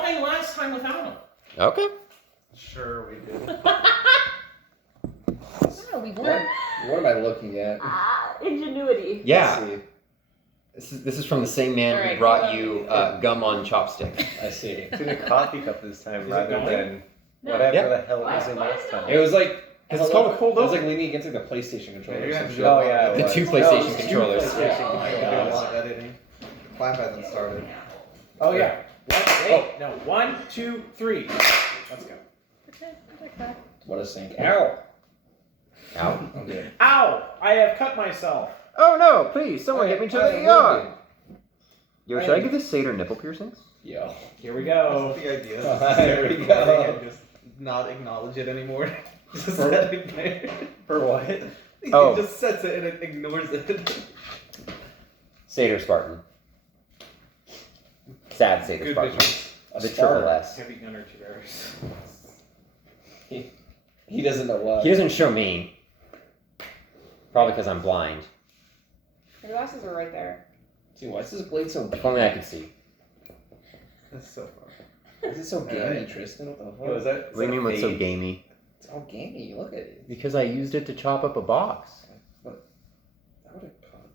fine last time without him. Okay. Sure, we did. No, we weren't. What am I looking at? Ingenuity. Yeah. Let's see. This is from the same man All who right, brought hold you gum on chopsticks. I see. It's in a coffee cup this time Is it rather going? than No. whatever Yeah. the hell it Why- was in why last is it time. going? It was like It's called a cold It was open. like leaning against like the PlayStation controller. Yeah, you or have some to shit. do- oh, yeah, It The was. two No, PlayStation it was two controllers. PlayStation Oh my controllers. God. A lot of editing. Climb hasn't started. Oh yeah. Wait, no. 1, 2, 3. Let's go. What a sink. Ow. Ow. I'm good. Ow! I have cut myself. Oh no, please, someone get me to I the am ER. wounded. Yo, should I give this satyr nipple piercings? Yo. Here we That's go. the idea. There we go. And just not acknowledge it anymore. Just For- set it there. For what? Oh. It just sets it and it ignores it. Satyr Spartan. Sad satyr Good Spartan. visuals. A The Spartan. triple S. Heavy gunner Tiberius. He doesn't know why. He doesn't show me. Probably because I'm blind. Your glasses are right there. See, why is this blade so If only I could see. That's so fun. Is it so gamey, Alright. Tristan? What the fuck? What was that? What do you mean what's so gamey? It's all gamey. Look at it. Because I used it to chop up a box. How would it cut?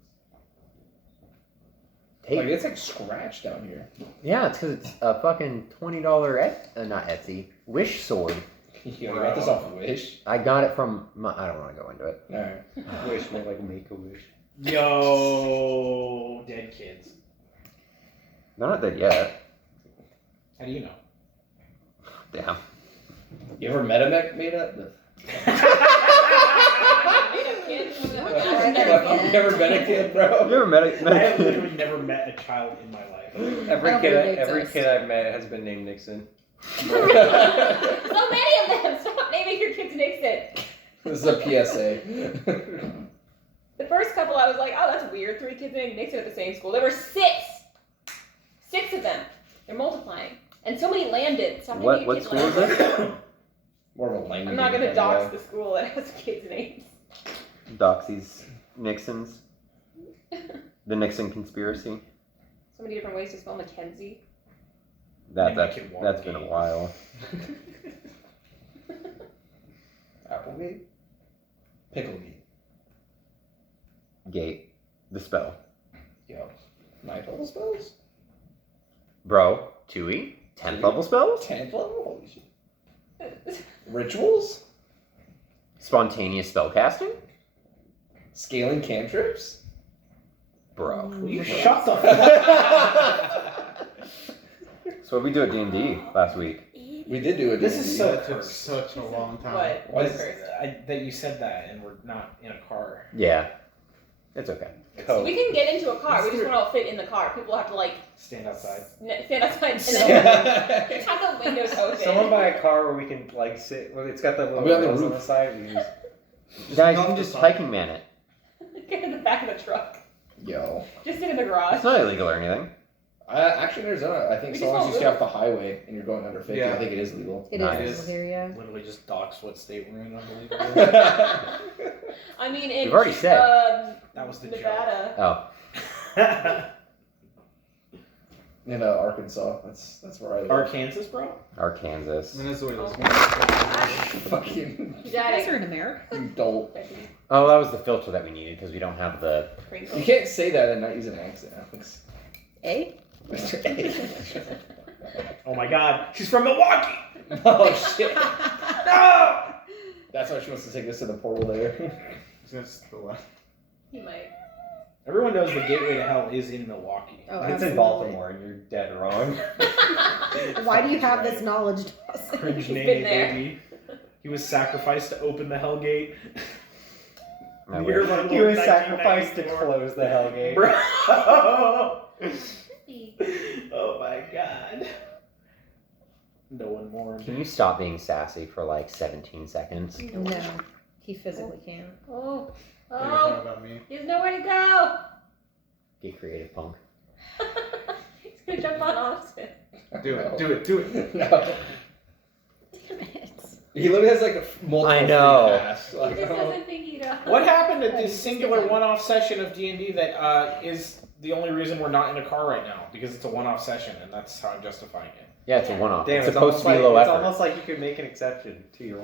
Tape. Like, it's like scratched down here. Yeah, it's because it's a fucking $20 not Etsy, Wish sword. You got this off Wish? I got it from my, I don't want to go into it. Alright. Wish, more like make a wish. Yo, dead kids. They're not dead yet. How do you know? Damn. You ever met a made up? You never met a kid, bro? You ever met a, I have literally never met a child in my life. Every I don't kid, believe they every exist. kid I've met has been named Nixon. So many of them. Stop naming your kids Nixon. This is a PSA. The first couple, I was like, oh, that's weird. 3 kids named Nixon at the same school. There were 6. 6 of them. They're multiplying. And so many landed. Stop naming your what kids school is Landon. this? More of a language. I'm not going to dox the school that has kids' names. Doxies. Nixons. The Nixon conspiracy. So many different ways to spell Mackenzie. That's been a Watergate. while. Applegate? Picklegate. Gate. The spell. Yo. 9th level spells? Bro, 2E? 10th level spells? 10th level? Holy shit. Rituals? Spontaneous spellcasting? Scaling cantrips? Bro. You shut the fuck So what did we do at D&D last week? We did do it. This is so That took cursed. such a long time. What? What What's is- first? That you said that and we're not in a car. Yeah. It's okay. Code. We can get into a car. We just want to all fit in the car. People have to like Stand outside. stand outside and then have the windows open. Someone buy a car where we can like sit. Well, it's got the little I'll be on the wheels on roof. the side. We can just Guys, you not can the just side. hiking man it. Get in the back of the truck. Yo. Just sit in the garage. It's not illegal or anything. Actually, in Arizona, I think We so just long as won't you stay move. off the highway and you're going under 50, Yeah. I think it is legal. It Nice. is here, yeah. Literally just dox what state we're in, unbelievable. I mean, in You've already said. That was the Nevada. Oh. In Arkansas, that's where I live. Arkansas, bro? Arkansas. Venezuela's Fucking You You guys got are it. in America. you dolt. Oh, that was the filter that we needed because we don't have the... You can't say that and not use an accent, Alex. Eh? Oh my god, she's from Milwaukee! Oh shit. No! That's why she wants to take us to the portal there. He might. Everyone knows the gateway to hell is in Milwaukee. Oh, It's in absolutely. Baltimore, and you're dead wrong. Why do you have this knowledge, Dawson? Cringe He's name, been there. baby. He was sacrificed to open the hell gate. I Year wish. of our He Lord was sacrificed to 1994. close the Hellgate. Bro! Oh my god. No one mourned. Can you stop being sassy for like 17 seconds? No, he physically can't. Oh. What are you talking Oh. about me? There's nowhere to go. Get creative, punk. He's gonna jump on Austin. Do it, do it, do it. No. Damn it. He literally has like a multiple I know. free pass. He Like, just I don't- doesn't think he does. What happened at this He's singular just- one-off session of D&D that is the only reason we're not in a car right now? Because it's a one-off session, and that's how I'm justifying it. Yeah, it's a Yeah. one-off. Damn, it's it's supposed to be almost low like, effort. It's almost like you could make an exception to your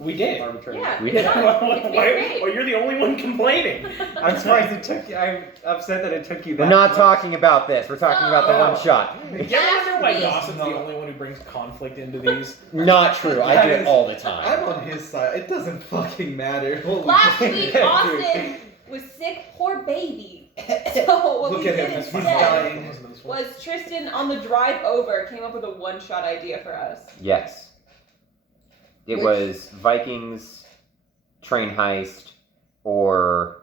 We did. arbitrary. Yeah. We it's did. not- it's being made. Well, you're the only one complaining. I'm surprised it took you. I'm upset that it took you. We're that not much. talking about this. We're talking about the Oh. one shot. You ever wonder why Last Dawson's the week- only one who brings conflict into these? Not true. I do That it is- all the time. I'm on his side. It doesn't fucking matter. Holy Last shit. week, Dude. Austin was sick, poor baby. So what Look we at did him. He's instead dying. was Tristan on the drive over came up with a one-shot idea for us. Yes. It Which- was Vikings, train heist, or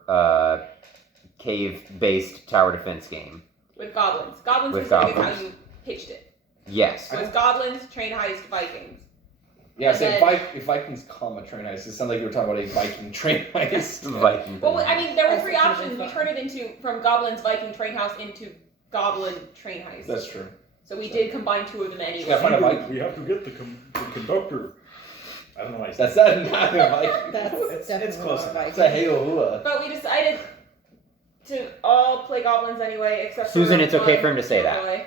cave-based tower defense game. With goblins. Goblins With specific is how goblins. you pitched it. Yes. It was goblins, train heist, Vikings. Yeah, And so then- if Vikings, train heist, it sounds like you were talking about a Viking train heist. Viking. Well, I mean, there were That's three what options. people We thought. turned it into from goblins, Viking, train house into goblin train heist. That's true. So we did combine two of them Just gotta anyway. find a Viking. We have to get the conductor. I don't know why I said That's not a Viking. That's It's definitely close not enough. It's a Heo But we decided to all play goblins anyway, except for Susan, it's okay one for him to say that. boy.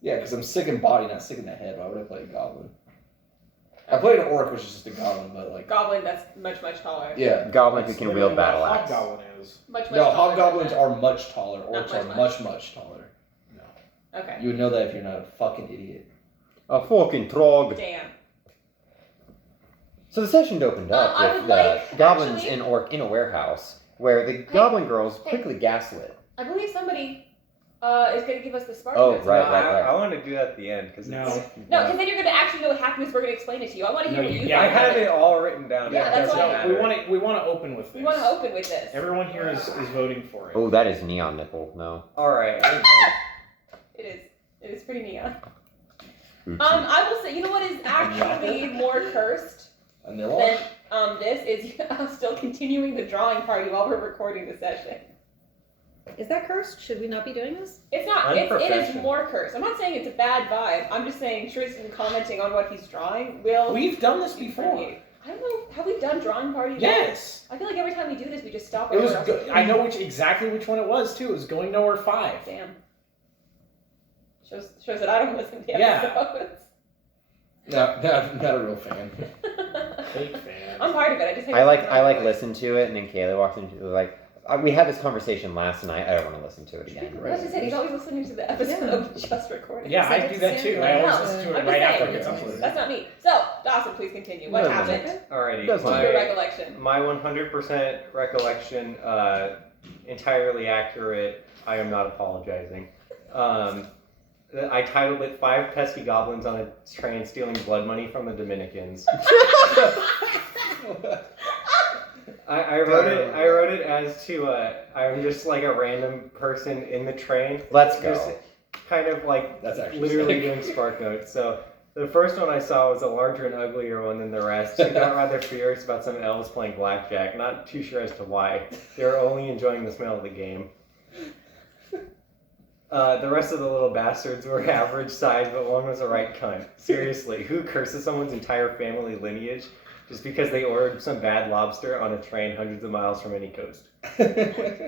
Yeah, because I'm sick in body, not sick in the head. Why would I play a goblin? I played an orc, which is just a goblin, but like. Goblin that's much, much taller. Yeah. Goblin who can wield battle axe. Hobgoblin is. Much, much No, taller than hobgoblins that. are much taller. Not Orcs are much. much taller. Okay. You would know that if you're not a fucking idiot. A fucking trog. Damn. So the session opened up I with would like, goblins actually- in a warehouse where the goblin girls hey. quickly gaslit. I believe somebody is going to give us the spark Oh, notes. right, No, right. I want to do that at the end because No. No, because then you're going to actually know what happened because we're going to explain it to you. I want to hear No, what you yeah, think I have of it all written down. Yeah, It that's doesn't why- matter. We want to open with this. We want to open with this. Everyone here is voting for it. Oh, that is neon nipple. No. All right. It is. It is pretty neon. Oopsie. I will say, you know what is actually more cursed And they're all. than this is still continuing the drawing party while we're recording the session. Is that cursed? Should we not be doing this? It's not. It is Unprofessional. more cursed. I'm not saying it's a bad vibe. I'm just saying Tristan commenting on what he's drawing will. We've done this before. I don't know. Have we done drawing parties? Yes. I feel like every time we do this, we just stop. It was. right where I know exactly which one it was too. It was Going Nowhere 5. Damn. Shows that I don't listen to the Yeah. episodes. No, not a real fan. Fake fan. I'm part of it. I just hate I like it. listen to it, and then Kayla walks into it like we had this conversation last night. I don't want to listen to it again. I was just saying, he's always listening to the episode we just recorded. Yeah, I do that too. I always No, listen to I'm it right just after saying. it gets uploaded. That's not me. So, Dawson, please continue. What No, happened? Alrighty. That's To fine. your recollection. My 100% recollection, entirely accurate. I am not apologizing. I titled it 5 Pesky Goblins on a Train Stealing Blood Money from the Dominicans. I wrote it as to I'm just like a random person in the train, Let's just go. kind of like That's actually literally sick. doing spark notes. So the first one I saw was a larger and uglier one than the rest. She got rather furious about some elves playing blackjack. Not too sure as to why. They were only enjoying the smell of the game. The rest of the little bastards were average size, but one was a right cunt. Seriously, who curses someone's entire family lineage just because they ordered some bad lobster on a train hundreds of miles from any coast?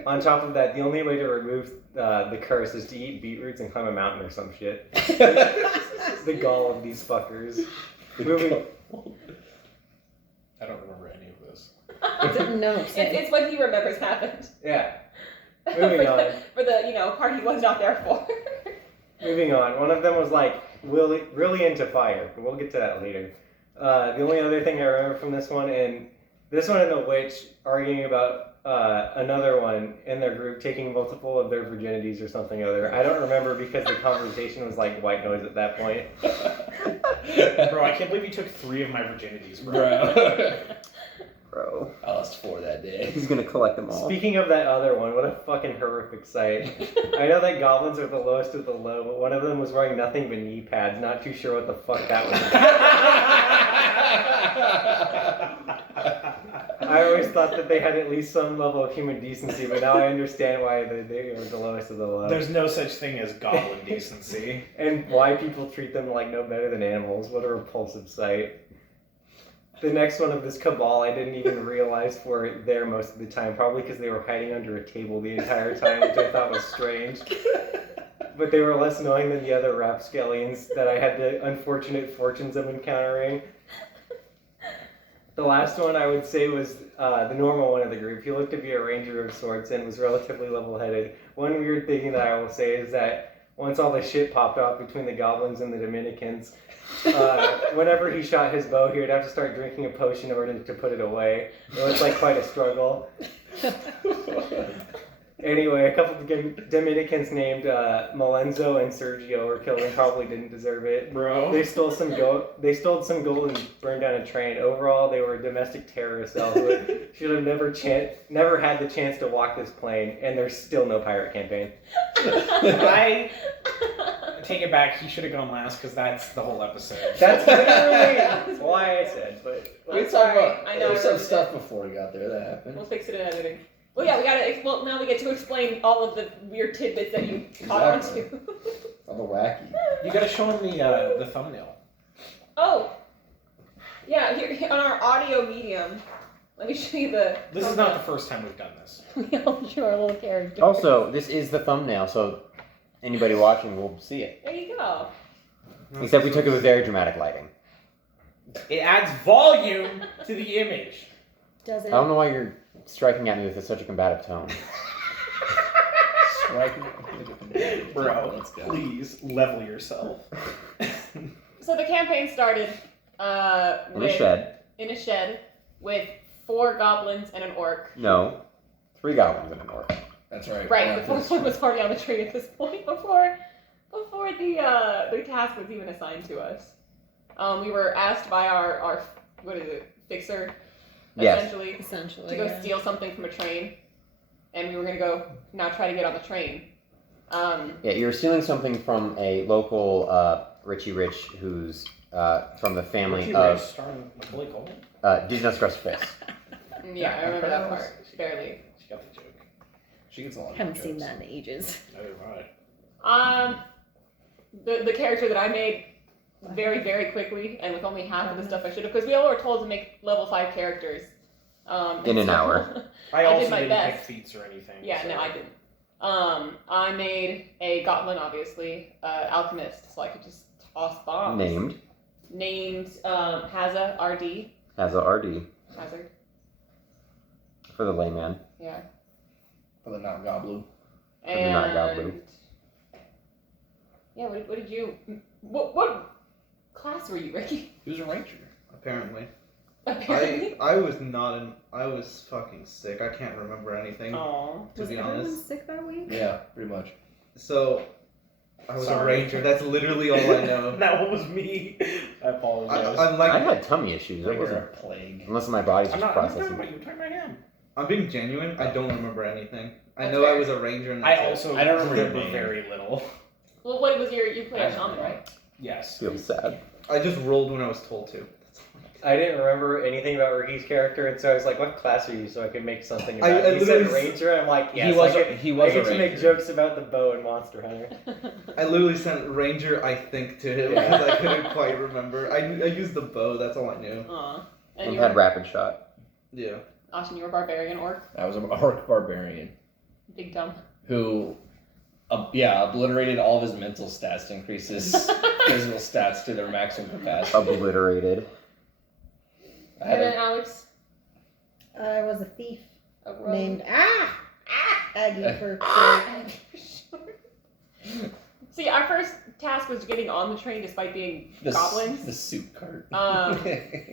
On top of that, the only way to remove the curse is to eat beetroots and climb a mountain or some shit. The gall of these fuckers. Moving. I don't remember any of this. No, same. It's what he remembers happened. Yeah. Moving on. For the part he was not there for. Moving on. One of them was like really into fire. We'll get to that later. The only other thing I remember from this one, and this one and the witch arguing about another one in their group taking multiple of their virginities or something other. I don't remember because the conversation was like white noise at that point. Bro, I can't believe you took 3 of my virginities, bro. Bro. Bro. I lost 4 that day. He's gonna collect them all. Speaking of that other one, what a fucking horrific sight. I know that goblins are the lowest of the low, but one of them was wearing nothing but knee pads. Not too sure what the fuck that was. I always thought that they had at least some level of human decency, but now I understand why they are the lowest of the low. There's no such thing as goblin decency. And why people treat them like no better than animals. What a repulsive sight. The next one of this cabal, I didn't even realize were there most of the time, probably because they were hiding under a table the entire time, which I thought was strange. but they were less annoying than the other rapscallions that I had the unfortunate fortunes of encountering. The last one I would say was the normal one of the group. He looked to be a ranger of sorts and was relatively level-headed. One weird thing that I will say is that once all the shit popped off between the goblins and the Dominicans, whenever he shot his bow, he would have to start drinking a potion in order to put it away. It was like quite a struggle. Anyway, a couple of Dominicans named Malenzo and Sergio were killed and probably didn't deserve it. Bro. They stole some gold. And burned down a train. Overall, they were a domestic terrorist cell who should have never had the chance to walk this plane. And there's still no pirate campaign. I take it back. He should have gone last because that's the whole episode. That's literally why I said. But We I'm talked sorry. about I know. there was I some wrote it stuff before we got there that happened. We'll fix it in editing. Well, yeah, we gotta. Well, now we get to explain all of the weird tidbits that you caught on Exactly. to. All the wacky. You gotta show him the thumbnail. Oh, yeah. Here on our audio medium. Let me show you the. This is not the first time we've done this. We all show our little character. Also, this is the thumbnail, so anybody watching will see it. There you go. Except we took it with very dramatic lighting. It adds volume to the image. Does I it? don't know why you're striking at me with such a combative tone. Striking. Bro, Let's go. please level yourself. So the campaign started In a with shed. in a shed with 4 goblins and an orc. No. 3 goblins and an orc. That's right. Right, Yeah, the fourth one was already on the train at this point before the task was even assigned to us. We were asked by our what is it, fixer, Yes. essentially, Essentially. to go yeah. steal something from a train, and we were gonna go now try to get on the train. Yeah, you're stealing something from a local Richie Rich who's from the family Ricky of Rich starring Macaulay Culkin? Disney Crust Fist. Yeah, I remember that part barely. She got the joke. She gets a lot of Haven't jokes. seen that in ages. Neither have I. The character that I made very, very quickly, and with only half of the stuff I should have, because we all were told to make level 5 characters. In an so- hour. I I also did my didn't best. pick feats or anything. Yeah, so. no, I didn't. I made a goblin, obviously, alchemist, so I could just toss bombs. Named Haza RD. Has a RD Hazard. for the layman. Yeah. For the not goblin. For the not goblin. Yeah. What did you? What class were you, Ricky? He was a ranger. Apparently. Apparently. I was not in. I was fucking sick. I can't remember anything, Oh. to Was be everyone honest. sick that week? Yeah, pretty much. So, I was a Sorry. ranger. That's literally all I know. That one was me. I apologize. I'm like, I had tummy issues. It Like you're wasn't a plague. unless my body's I'm just not talking processing. about you. I'm talking about him. I'm being genuine. I don't remember anything. I That's know I fair. was a ranger. And I that's it. also I don't remember your name. very little. Well, what was you played a shaman, right? Yes. Feels sad. I just rolled when I was told to. I didn't remember anything about Ricky's character, and so I was like, "What class are you?" So I could make something about I it. He said literally- ranger, and I'm like, "Yes, he was I a, get, he I was a get to ranger. make jokes about the bow and Monster Hunter." I literally sent ranger, I think, to him Yeah. because I couldn't quite remember. I used the bow. That's all I knew. Aw. And I've you had were, rapid shot. Yeah. Austin, you were barbarian orc. I was an orc barbarian Big dumb. who, obliterated all of his mental stats to increase his physical stats to their maximum capacity. Obliterated. I had And then a, Alex. I was a thief A rogue. named Aggie for See, our first task was getting on the train despite being goblins. the soup cart.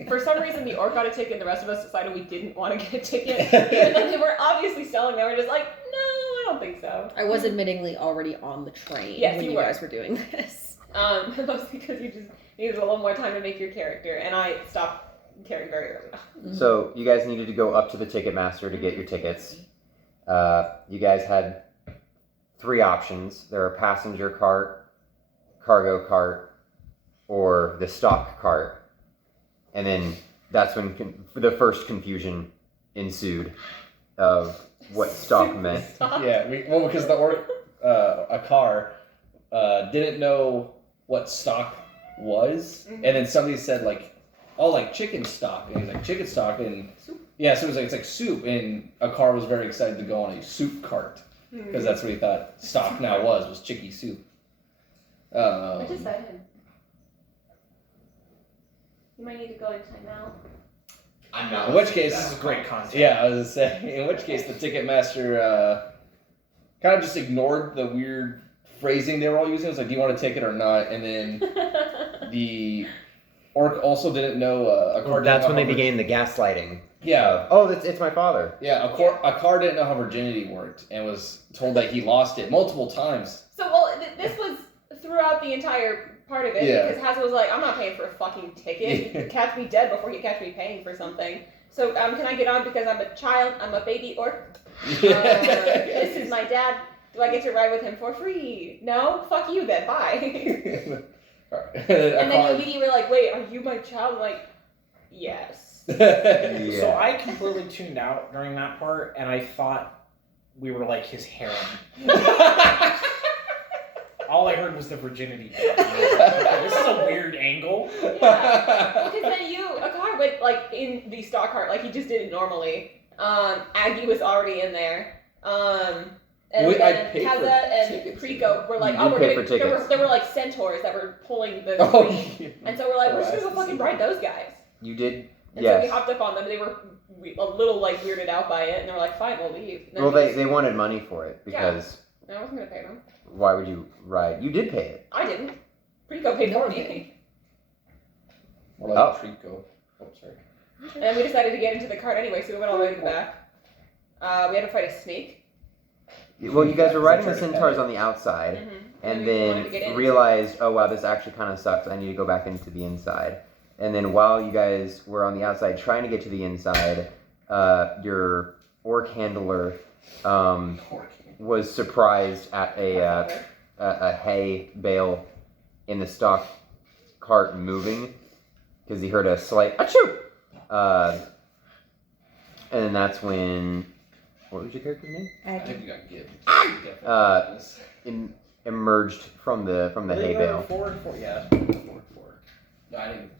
For some reason, the orc got a ticket, and the rest of us decided we didn't want to get a ticket. Even though they were obviously selling, they were just like, no, I don't think so. I was admittingly already on the train Yes, when you you were. guys were doing this. Mostly because you just needed a little more time to make your character, and I stopped caring very early. So you guys needed to go up to the ticket master to get your tickets. You guys had 3 options. There are passenger cart, cargo cart, or the stock cart. And then that's when the first confusion ensued of what stock meant. Stop. Yeah, because the orc, a car, didn't know what stock was, Mhm. and then somebody said like, "Oh, like chicken stock," and he's like, "Chicken stock," and Soup. yeah, so it was like it's like soup, and a car was very excited to go on a soup cart because that's what he thought stock now was chicky soup. I just said him. You might need to go in timeout. I'm not. In which case, This is great content. yeah, I was gonna say. In which case, the Ticketmaster kind of just ignored the weird phrasing they were all using. It was like, "Do you want a ticket or not?" And then the orc also didn't know a car. That's when they began the gaslighting. Yeah, Oh, it's my father. yeah. A car didn't know how virginity worked and was told that he lost it multiple times. So, well, this was throughout the entire part of it Yeah. because Hazel was like, I'm not paying for a fucking ticket. You catch me dead before you catch me paying for something. So, can I get on because I'm a child? I'm a baby orc. This is my dad. Do I get to ride with him for free? No? Fuck you then. Bye. And then you immediately were like, wait, are you my child? I'm like, yes. So I completely tuned out during that part, and I thought we were like his harem. All I heard was the virginity bit. This is a weird angle. Yeah. Because then Akar went like in the stock cart like he just did it normally. Aggie was already in there. And Wait, I then paid for Kaza and tickets. Prico were like, You oh, did we're pay gonna. for tickets. There were like centaurs that were pulling the Oh, tree. yeah. And so we're like, we're just gonna Oh, go fucking ride those guys. You did? And so we Yes. hopped up on them. They were a little like weirded out by it, and they were like, fine, we'll leave. And then Well, we they wanted money for it because I wasn't gonna pay them. why would you ride? You did pay it. I didn't. Prico paid No for one me. More like Trico. Oh, sorry. And then we decided to get into the cart anyway, so we went all the way to the back. We had to fight a snake. Well, you guys were riding the That's right. centaurs on the outside, Mm-hmm. and we wanted to get then in. realized, oh wow, this actually kind of sucks. I need to go back into the inside. And then while you guys were on the outside trying to get to the inside, your orc handler was surprised at a hay bale in the stock cart moving because he heard a slight achoo. And then that's when, what was your character's name? I think you got gibbed. Emerged from the hay bale. 4 and 4. Yeah, that's 4 and 4. No, I didn't.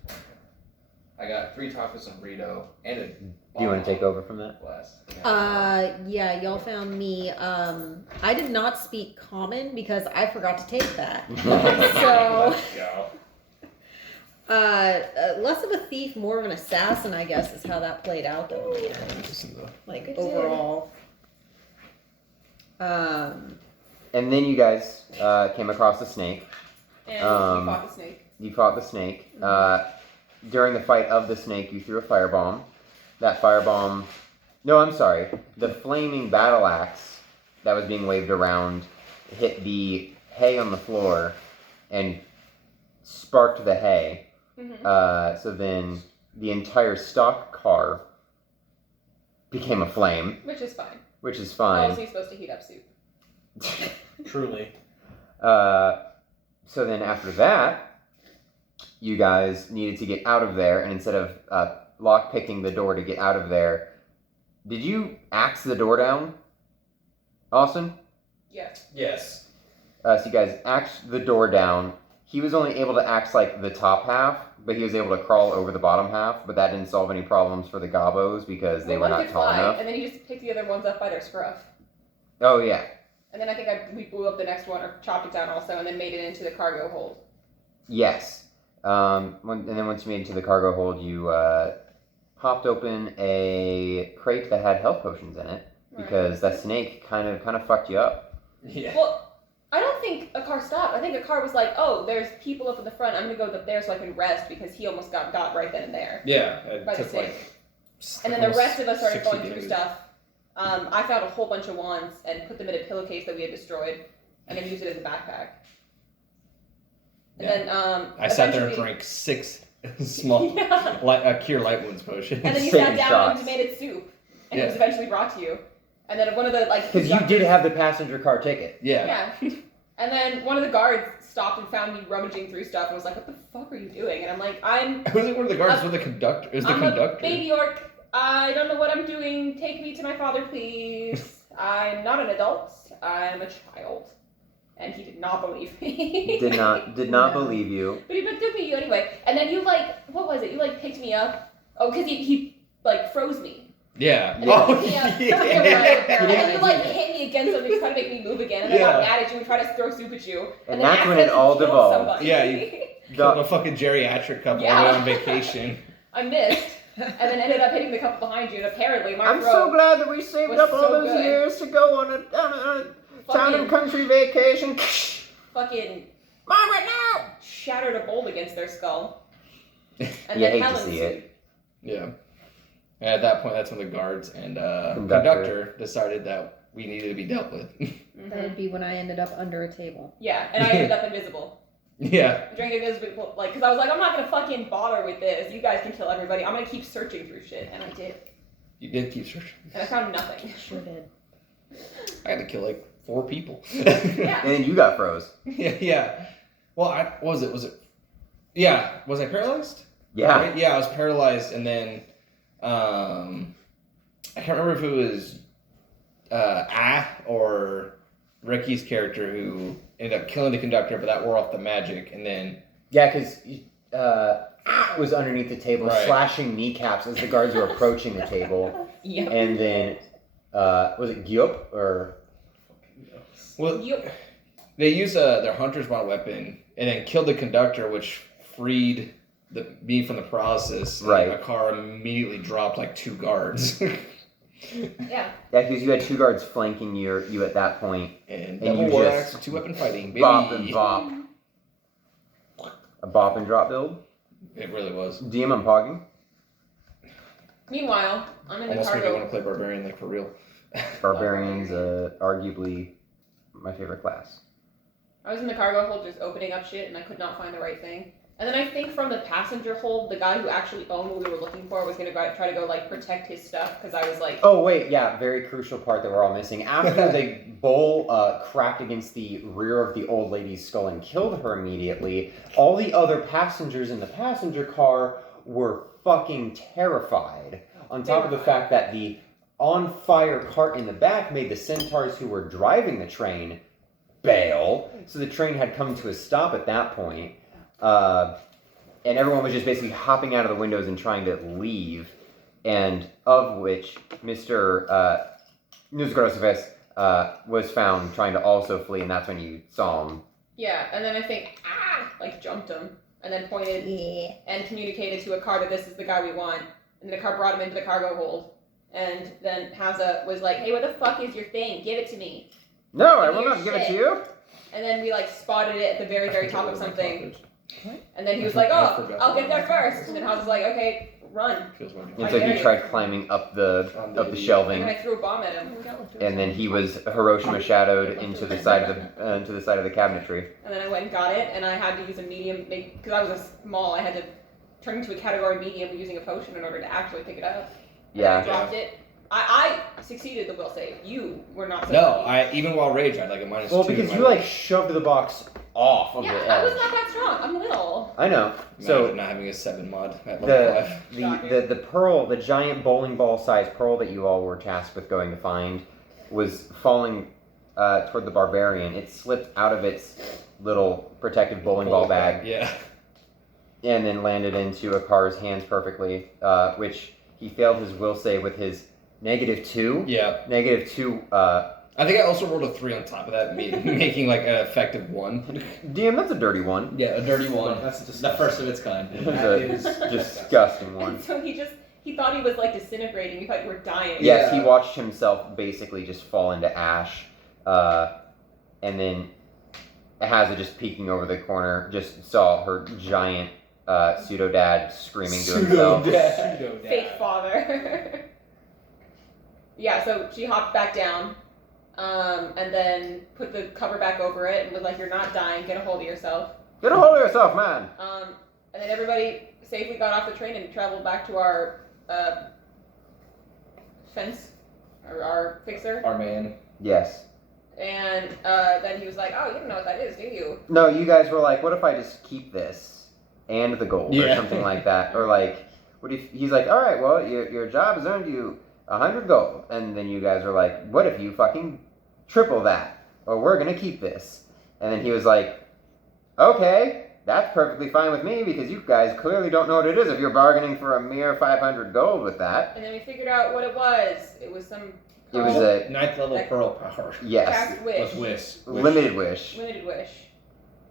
I got 3 tacos and burrito and a. Do you want to take over from that? Glass. Yeah, y'all found me. I did not speak common because I forgot to take that. So, Let's go. less of a thief, more of an assassin, I guess, is how that played out though. in the end. Like Good overall. And then you guys came across the snake. And we fought the snake. You fought the snake. During the fight of the snake, you threw a firebomb. That firebomb... No, I'm sorry. The flaming battle axe that was being waved around hit the hay on the floor and sparked the hay. Mm-hmm. So then the entire stock car became a flame, Which is fine. which is How fine. else are you supposed to heat up soup? Truly. So then after that, you guys needed to get out of there, and instead of lock-picking the door to get out of there, did you axe the door down, Austin? Yes. Yes. So you guys axed the door down. He was only able to axe, like, the top half, but he was able to crawl over the bottom half, but that didn't solve any problems for the gobbos because they were one not could tall fly, enough. and then you just picked the other ones up by their scruff. Oh, yeah. And then I think we blew up the next one or chopped it down also, and then made it into the cargo hold. Yes. And then once you made it to the cargo hold, you popped open a crate that had health potions in it because that snake kind of fucked you up. Yeah. Well, I don't think a car stopped. I think a car was like, oh, there's people up in the front. I'm gonna go up there so I can rest because he almost got right then and there. Yeah. It By the took snake. like. And then the rest of us started 60 going through days. stuff. I found a whole bunch of wands and put them in a pillowcase that we had destroyed, and then used it as a backpack. And Yeah. then I sat there and eventually- drank 6 small cure light wounds potion. And then you Same sat down shots. and you made it soup, and it was Yeah. eventually brought to you. And then one of the Because you did have the passenger car ticket. Yeah. Yeah. And then one of the guards stopped and found me rummaging through stuff and was like, "What the fuck are you doing?" And I'm like, "I'm It wasn't one of the guards, it was the conductor. It was the I'm conductor. a baby orc. I don't know what I'm doing. Take me to my father, please. I'm not an adult. I'm a child." And he did not believe me. Did not No. believe you. But he took me anyway. And then you what was it? You picked me up. Oh, because he froze me. Yeah. Yeah. Oh, Yeah. yeah. And then you like hit me against something to try to make me move again, and then got mad at you and tried to throw soup at you. And then that's when it accidentally all killed devolved. somebody. Yeah, you killed a fucking geriatric couple Yeah. on vacation. I missed, and then ended up hitting the couple behind you, and apparently my I'm throw so glad that we saved was up all so those good. years to go on a town Fucking- and country vacation. fucking Margaret, no! shattered a bowl against their skull. And You then hate to Helen see sued. it. Yeah. And at that point, that's when the guards and Conductor. conductor decided that we needed to be dealt with. That'd be when I ended up under a table. Yeah, and I ended up invisible. Yeah. I drank invisible, like, because I was like, I'm not gonna fucking bother with this. You guys can kill everybody. I'm gonna keep searching through shit, and I did. You did keep searching. And I found nothing. Sure did. I had to kill like 4 people. Yeah. And then you got froze. Yeah. Well, was it? Yeah. Was I paralyzed? Yeah. Right? Yeah, I was paralyzed, and then I can't remember if it was or Ricky's character who ended up killing the conductor, but that wore off the magic, and then Yeah, because was underneath the table, Right. slashing kneecaps as the guards were approaching the table. Yep. And then, was it Gyup or? well, Yep. they used their hunter's mark weapon and then killed the conductor, which freed me from the paralysis. And Right. my car immediately dropped like 2 guards. Yeah. Yeah, because you had 2 guards flanking you at that point. And And double you war just axe, 2-weapon fighting, baby. Bop and bop. A bop and drop build. It really was. DM, I'm pogging. Meanwhile, I'm in the Almost made me want cargo. to play barbarian like for real. Barbarians, arguably my favorite class. I was in the cargo hold just opening up shit, and I could not find the right thing. And then I think from the passenger hold, the guy who actually owned what we were looking for was gonna try to go like protect his stuff because I was like, Oh wait, yeah, very crucial part that we're all missing. After the bowl cracked against the rear of the old lady's skull and killed her immediately, all the other passengers in the passenger car were fucking terrified. On top of the fact that the on-fire cart in the back made the centaurs who were driving the train bail, so the train had come to a stop at that point. And everyone was just basically hopping out of the windows and trying to leave, and of which Mr. Nuzgrosovez was found trying to also flee, and that's when you saw him. yeah. And then I think like jumped him, and then pointed Yeah. and communicated to a car that this is the guy we want. And then the car brought him into the cargo hold. And then Haza was like, hey, what the fuck is your thing? Give it to me. No, I Give me will your not give it to shit. you. And then we like spotted it at the very, very top of something. And then he was I like, oh, forgot I'll get there that. first. And then Haza's like, okay, run. Feels weird. It's like you tried climbing up the On up the And shelving, then I threw a bomb at him. and then he was Hiroshima shadowed into the side of the cabinetry. And then I went and got it, and I had to use a medium, because I was a small, I had to turn into a category medium using a potion in order to actually pick it up. And I Yeah. dropped it. I succeeded the will save. You were not so No, lucky. even while rage, I had like a -2. Well, because in you my like shoved the box off of Yeah, the I was edge. not that strong. I'm little. I know. so So not having a 7 mod at level the 5. the pearl, the giant bowling ball sized pearl that you all were tasked with going to find, was falling toward the barbarian. It slipped out of its little protective bowling ball bag Yeah. and then landed into a car's hands perfectly, which he failed his will save with his -2. Yeah. -2. I think I also rolled a 3 on top of that, making like an effective 1. DM, that's a dirty one. Yeah, a dirty 1. That's the disgusting. first of its kind. That is That's a disgusting one. And so he thought he was like disintegrating. He thought you were dying. Yes, he Yeah. watched himself basically just fall into ash, and then Hazza, just peeking over the corner, just saw her giant pseudo dad screaming to himself. Fake father. Yeah, so she hopped back down, and then put the cover back over it and was like, "You're not dying. Get a hold of yourself." Get a hold of yourself, man. And then everybody safely got off the train and traveled back to our fence, or our fixer. Our man. Yes. And then he was like, "Oh, you don't know what that is, do you?" No, you guys were like, what if I just keep this and the gold or Yeah. something like that, or like, what if he's like, all right, well, your job has earned you 100 gold, and then you guys were like, what if you fucking triple that, or we're gonna keep this, and then he was like, okay, That's perfectly fine with me because you guys clearly don't know what it is if you're bargaining for a mere 500 gold with that. And then we figured out what it was. It was some. It was a, 9th level pearl power. yes, Cast wish. Plus wish. limited wish. Limited wish.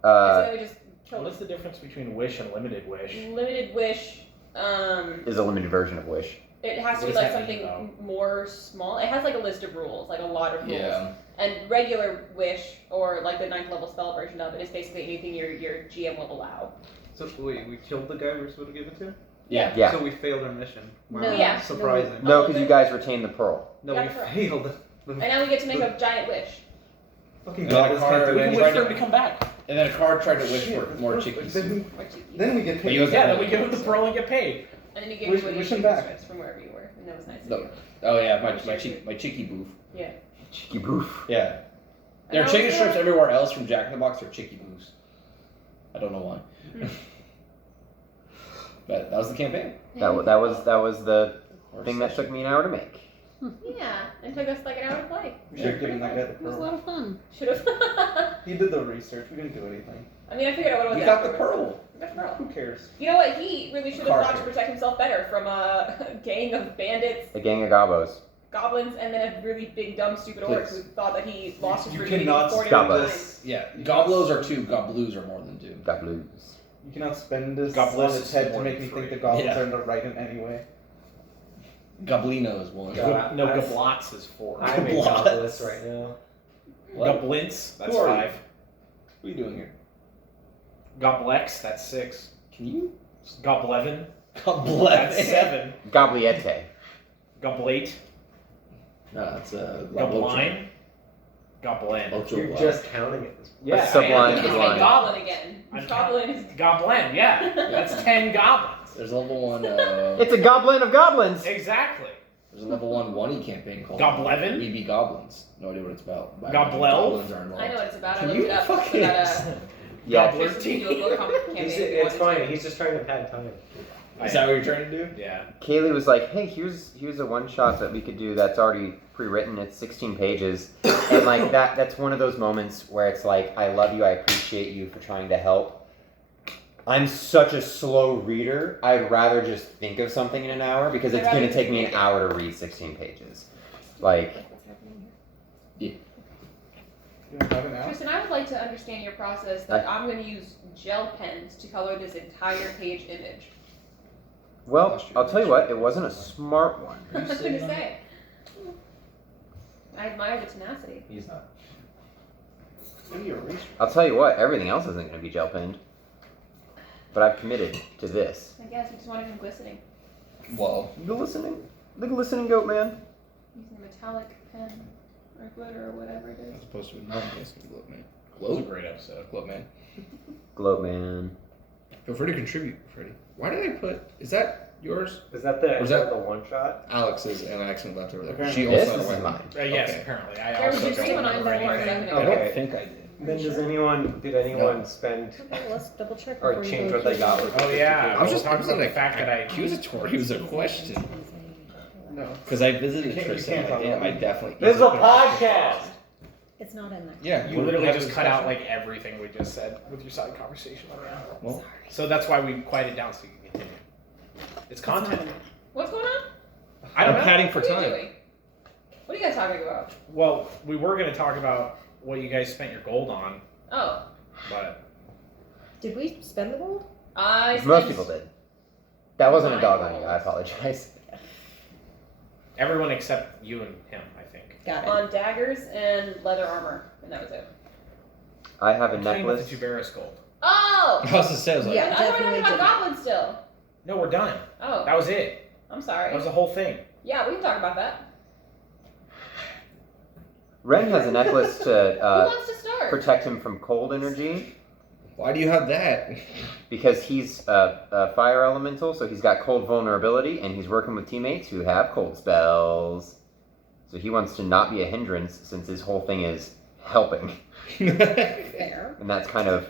So Uh, then we just killed What's the difference between wish and limited wish? Limited wish. is a limited version of wish. It has to What be does like that mean, something more small. It has like a list of rules, like a lot of rules. Yeah. And regular wish, or like the 9th level spell version of it, is basically anything your GM will allow. So wait, we killed the guy we were supposed to give it to? Yeah. Yeah. So we failed our mission. Wow. No. Yeah. Surprising. No, because you guys retained the pearl. No, Yeah, we correct. failed. And now we get to make a giant wish. Fucking And then a goblins card- can't do we We can wait anything. for him to come back. And then a card tried to wish Shit, for more chickies. Then we get But you paid. Yeah, then we give him the pearl and get paid. And then you get Wish- one of wish your him chicken back. strips from wherever you were. And that was nice of No. you. Oh yeah, my cheeky booth. Cheeky boof. Yeah. There are And chicken also- strips everywhere else from Jack in the Box. They're chicky booths. I don't know why. But that was the campaign. That was the thing that took me an hour to make. Yeah, and took us like an hour to play. We should have given that guy the It was a pearl. lot of fun. Should have. He did the research. We didn't do anything. I mean, I figured out what it was. We got the afterwards. pearl. We got the pearl. Who cares? You know what? He really should have Car thought to cares. protect himself better from a gang of bandits, A gang of gobos. goblins, and then a really big, dumb, stupid orc Please. who thought that he lost his You virginity cannot 40 stop times. us. Yeah. Goblos are 2. Gobloos are more than 2. Gobloos. You cannot spend this Goblins on its head to more make than me think free. the goblins Yeah. are in the right in any way. Goblino is 1. God. No, that's- goblots is 4. I'm a What? goblins right now. What? Goblins, that's Who are you? 5. What are you doing here? Goblex, that's 6. Can you? Goblevin, Goblet. that's 7. Gobliette. Goblate, No, that's Gobline, Goblin. You're just counting it. Yeah, sublime I am. He's Goblin. a goblin again. I'm Goblin is. Goblin, yeah. That's 10 goblins. There's a level 1. It's a goblin of goblins. Exactly. There's a level 1 1E campaign called Goblevin? We Be Goblins. No idea what it's about. but Goblel? Goblins are involved. I know what it's about. I Can looked you it up. fucking- So that, Yeah. Gobbler Just to do a book campaign. It's fine. He's just trying to pad time. Is that what you're trying to do? Yeah. Kaylee was like, "Hey, here's a one shot that we could do that's already pre-written. It's 16 pages." And like that's one of those moments where it's like, "I love you. I appreciate you for trying to help." I'm such a slow reader. I'd rather just think of something in an hour because it's I'd rather going to take just me make an it. hour to read 16 pages. Like, You don't have it now? Tristan, I would like to understand your process that I'm going to use gel pens to color this entire page image. well, I'll tell you what, it wasn't a smart one. I was going to say. I admire the tenacity. He's not. Maybe a eraser. I'll tell you what, everything else isn't going to be gel penned. But I've committed to this. I guess you just wanted him glistening. Well, The glistening goat man. Using a metallic pen or glitter or whatever it is. as opposed to a non-glistening globe man. It was a Globe? great episode. Globe man. Gloat man. Feel free to contribute, Freddie. Why did I put? Is that yours? Is that the Or is that- the one shot? Alex's, and I accidentally left over there. Okay. She This also is had a mine. Yes, Okay. apparently. I There was also just don't someone on remember before a anything. second I ago. Okay. don't think I did. Then did anyone spend Okay, let's double check. or before you change go what they through. got? Oh, yeah. I was just talking about the like fact that I. accusatory was a question No. because I visited You Tristan. can't talk I about it. definitely. This is a easily- podcast. It's not in there. Yeah, You literally just cut out like everything we just said with your side conversation. Well, So that's why we quieted down so you can continue. It's content. What's going on? I don't I'm know. padding for What are you time. doing? What are you guys talking about? Well, we were going to talk about what you guys spent your gold on, Oh, but Did we spend the gold? I Most spent- people did. That wasn't a dog on you. I apologize. everyone except you and him, I think. Got it. on daggers and leather armor, and that was it. I have a I'm talking about necklace. the Tuberis gold. Oh! I was just saying, I was like, Yeah, I thought we were definitely talking about didn't. goblins still. No, we're done. Oh, That was it. I'm sorry. That was the whole thing. Yeah, we can talk about that. Ren has a necklace to Who wants to start? protect him from cold energy why do you have that? because he's a fire elemental, so he's got cold vulnerability, and he's working with teammates who have cold spells. So he wants to not be a hindrance since his whole thing is helping, Fair. and that's kind of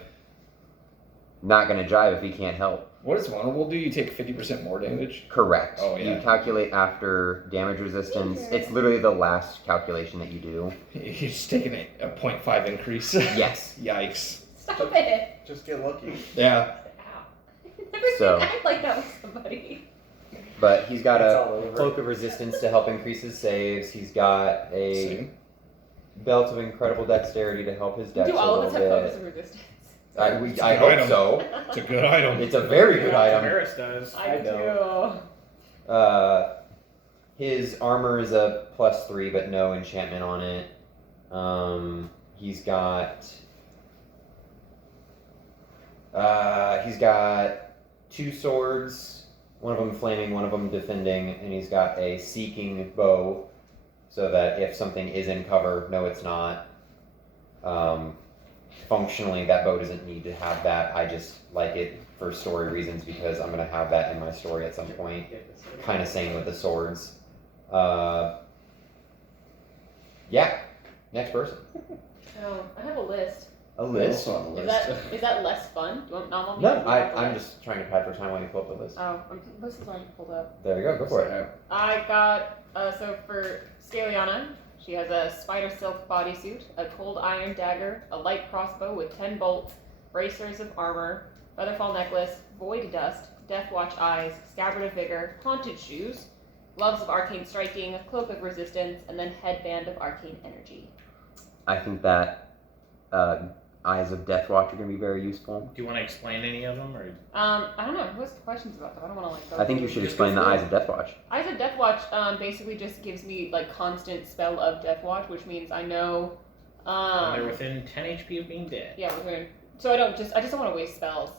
not going to jive if he can't help. What does vulnerable do? You take 50% more damage. Correct. Oh, yeah. You calculate after damage resistance. It's literally the last calculation that you do. You're just taking a 0.5 increase. Yes. Yikes. Stop it. Just get lucky. Yeah. Ow. Never So- seen act like that with somebody. But he's got It's a all over. cloak of resistance to help increase his saves. He's got a Same. belt of incredible dexterity to help his dex Do a all of us have little focus bit. of resistance? I Good hope item. so. It's a good item. It's a very good item. Tavares does. I I do. His armor is a +3, but no enchantment on it. He's got 2 swords, one of them flaming, one of them defending, and he's got a seeking bow, so that if something is in cover, no, it's not. Functionally, that bow doesn't need to have that. I just like it for story reasons because I'm gonna have that in my story at some point. Kind of same with the swords. Yeah. Next person. Oh, I have a list. A list. Also on the Is list. that less fun? Do you want, not want me No, to pull up the I'm list? just trying to pad for time while you pull up the list. Oh, list is already pulled up. There you go. Go for it. I got, so for Scaliana, she has a spider silk bodysuit, a cold iron dagger, a light crossbow with 10 bolts, bracers of armor, featherfall necklace, void dust, death watch eyes, scabbard of vigor, haunted shoes, gloves of arcane striking, cloak of resistance, and then headband of arcane energy. I think that Eyes of Deathwatch are going to be very useful. Do you want to explain any of them, or I don't know. Who has questions about them? I don't want to like. Go I think you through- should explain the Eyes of Deathwatch. Eyes of Deathwatch basically just gives me like constant spell of Deathwatch, which means I know. they're within 10 HP of being dead? Yeah, within. So I just don't want to waste spells.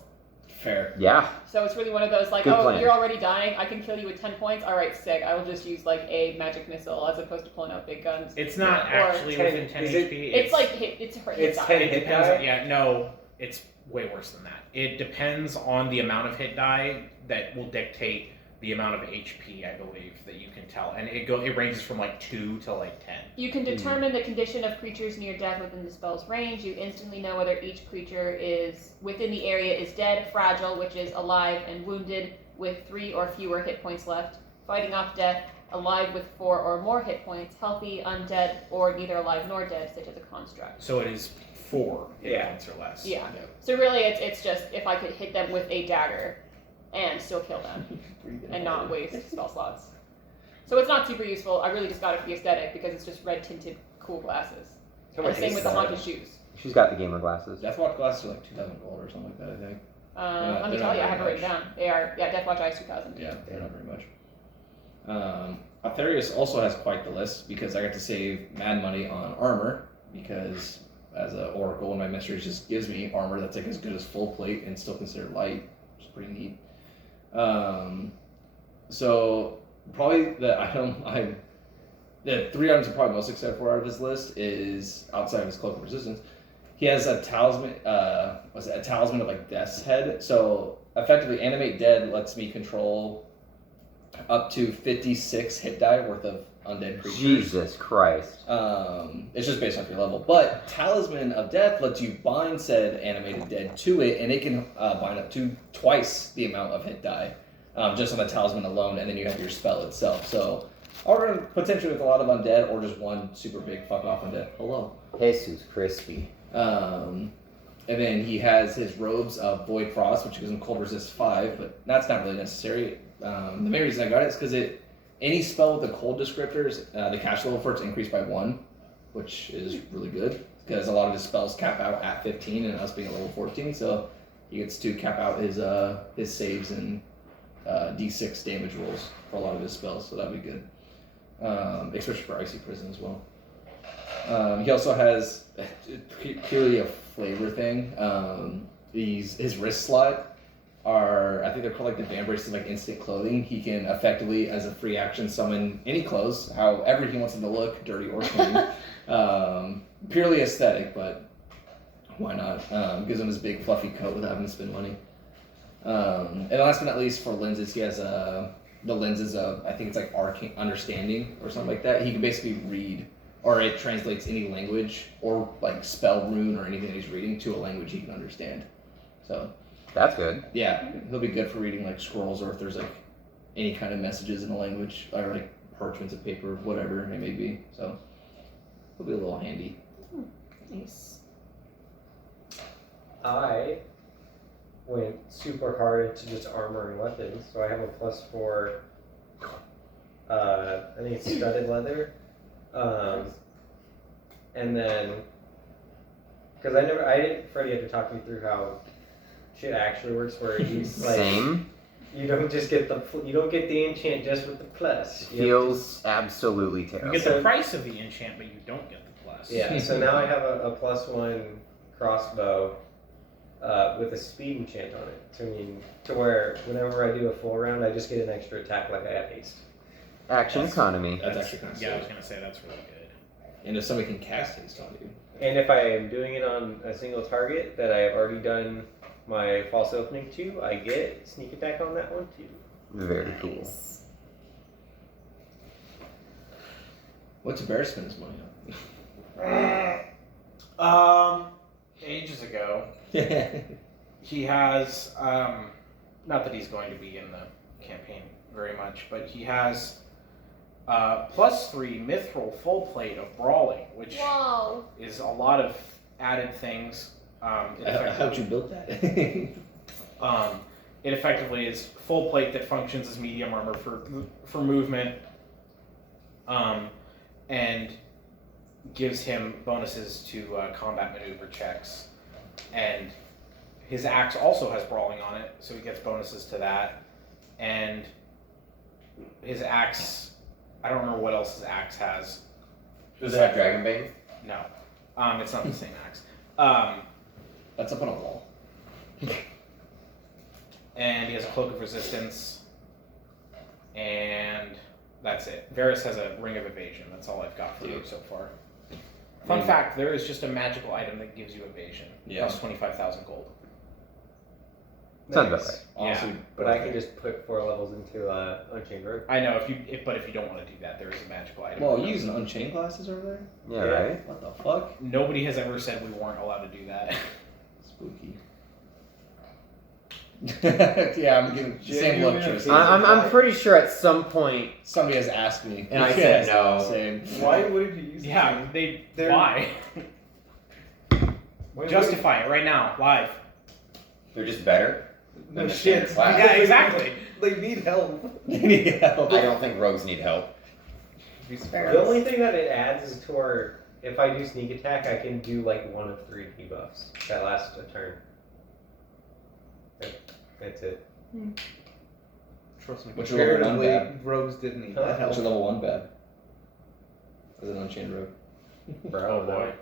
Fair. Yeah. So it's really one of those like, Good oh, plan. you're already dying. I can kill you with 10 points. All right, sick. I will just use like a magic missile as opposed to pulling out big guns. It's not Or actually 10 within 10 is it- HP. It's like it's her hit It's die. 10 It hit depends. die? Yeah, no, it's way worse than that. It depends on the amount of hit die that will dictate the amount of HP, I believe, that you can tell, and it ranges from like 2 to like 10. You can determine the condition of creatures near death within the spell's range. You instantly know whether each creature is within the area is dead, fragile, which is alive, and wounded with 3 or fewer hit points left, fighting off death, alive with 4 or more hit points, healthy, undead, or neither alive nor dead, such as a construct. So it is 4 hit Yeah. points or less. Yeah. So really, it's just if I could hit them with a dagger and still kill them and not waste spell slots. So it's not super useful. I really just got it for the aesthetic because it's just red tinted cool glasses. How And much same is with the that? haunted shoes. She's got the gamer glasses. Deathwatch glasses are like 2,000 gold or something like that, I think. Let me they're tell not you, I very have it written much. down. They are, Deathwatch Eyes 2000. Yeah, they're not very much. Altharius also has quite the list because I got to save mad money on armor because as an oracle, one of my mysteries just gives me armor that's like as good as full plate and still considered light, which is pretty neat. So probably the 3 items I'm probably most excited for out of this list is outside of his cloak of resistance. He has a talisman. A talisman of like Death's Head. So effectively, animate dead lets me control up to 56 hit die worth of undead creatures. Jesus Christ. It's just based off your level. But Talisman of Death lets you bind said animated dead to it, and it can bind up to twice the amount of hit die, just on the Talisman alone, and then you have your spell itself. So I'll run potentially with a lot of undead, or just one super big fuck off undead. Hello. Jesus Crispy. And then he has his robes of Void Frost, which gives him cold resist 5, but that's not really necessary. The main reason I got it is because any spell with the cold descriptors, the cast level for it's increased by 1, which is really good because a lot of his spells cap out at 15 and us being at level 14, so he gets to cap out his saves and d6 damage rolls for a lot of his spells, so that'd be good, especially for Icy Prison as well. He also has purely a flavor thing. His wrist slot are, I think they're called like the band braces, like instant clothing. He can effectively, as a free action, summon any clothes, however he wants them to look, dirty or clean. Purely aesthetic, but why not? Gives him his big fluffy coat without having to spend money. And last but not least, for lenses, he has the lenses of, I think it's like arcane understanding or something like that. He can basically read, or it translates any language or like spell rune or anything that he's reading to a language he can understand. So That's good. yeah, he'll be good for reading like scrolls or if there's like any kind of messages in a language or like parchments of paper, whatever it may be. So he'll be a little handy. Nice. I went super hard into just armor and weapons, so I have a +4. I think it's studded leather, and then because Freddie had to talk me through how shit actually works, where you like Same. you don't just get the enchant just with the plus. You have Feels absolutely You terrible. get the price of the enchant, but you don't get the plus. to- yeah. So now I have a +1 crossbow. With a speed enchant on it, to where whenever I do a full round, I just get an extra attack like I have haste. Action That's- economy. That's actually kind of Yeah, I was sick. gonna say that's really good. And if somebody can cast haste on you. And if I am doing it on a single target that I have already done my false opening to, I get sneak attack on that one too. Very cool. Nice. What's Bear spend his money Ages ago, on? he has, not that he's going to be in the campaign very much, but he has +3 mithril full plate of brawling, which Wow. is a lot of added things. How'd you build that? It effectively is full plate that functions as medium armor for movement, and gives him bonuses to combat maneuver checks. And his axe also has brawling on it, so he gets bonuses to that. And his axe, I don't remember what else his axe has. Does it have Dragon Bane? No, it's not the same axe. That's up on a wall. And he has a cloak of resistance, and that's it. Varys has a ring of evasion. That's all I've got for you so far. Fun fact: there is just a magical item that gives you evasion, Yeah. plus 25,000 gold. Sounds about Nice. right. Honestly, But I can just put 4 levels into Unchained Rogue. I know but if you don't want to do that, there is a magical item. Well, you using Unchained glasses over there? Yeah, Yeah. right? What the fuck? Nobody has ever said we weren't allowed to do that. Spooky. Yeah, I'm giving the same look, Tracy. I'm pretty sure at some point, Somebody has asked me. and I said no. Same. Why would you use Yeah, They're- why? Justify it right now, live. They're just better. No than the shit. standard class. Yeah, exactly. They need help. I don't think rogues need help. The only thing that it adds is to where if I do sneak attack, I can do like 1 of 3 debuffs that last a turn. That's it. Trust me. What's your level one Comparatively, rogues didn't need that What's help. your level 1 bad? Is it Unchained Rogue? Bro, Oh boy.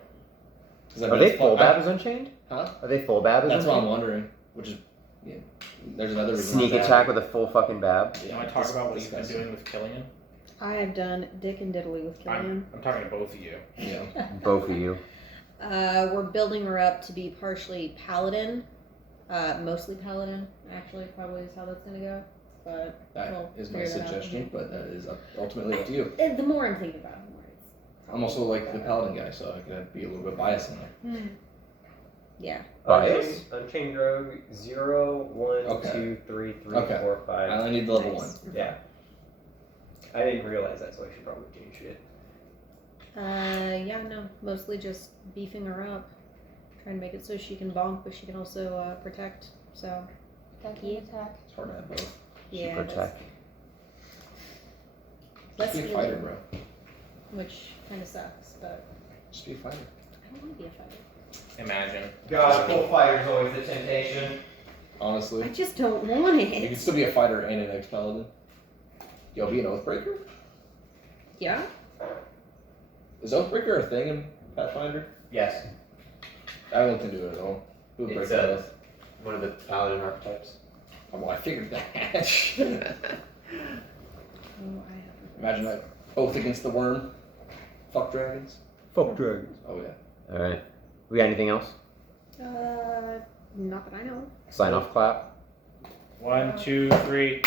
Are they full bad as Unchained? Huh? Are they full bad as That's what I'm Unchained? wondering. Which is, yeah. There's another reason. Sneak bad. attack with a full fucking bab. You want to talk about what you've been doing with Killian? I have done Dick and Diddley with Killian. I'm talking to both of you. Yeah. Both of you. We're building her up to be partially paladin, mostly paladin. Actually, probably is how that's gonna go. But That we'll is my figure that out. suggestion, but that is ultimately up to you. The more I'm thinking about it, the more it's. I'm also like the paladin guy, so I could be a little bit biased in there. Yeah. Bias? Unchained Rogue 0, 1, Okay. 2, 3, 3, Okay. 4, 5. I only need the level Nice. 1. Yeah. I didn't realize that, so I should probably change it. Yeah, no, mostly just beefing her up, trying to make it so she can bonk, but she can also protect. So Attacking attack. It's hard to have both. yeah, Super check. Let's Just be a heal fighter, it, bro. which kind of sucks, but Just be a fighter. I don't want to be a fighter. Imagine. God, full fighter's always the temptation. Honestly. I just don't want You can it. still be a fighter and an ex-paladin. Yo, be an Oathbreaker? Yeah. Is Oathbreaker a thing in Pathfinder? Yes. I don't think to do it at all. Who would break It's that oath? one of the paladin archetypes. Oh, well, I figured that. Oh, I have. Imagine that. Oath against the worm. Fuck dragons. Fuck dragons. Oh, yeah. Alright. We got anything else? Not that I know. Sign off clap. 1, 2, 3.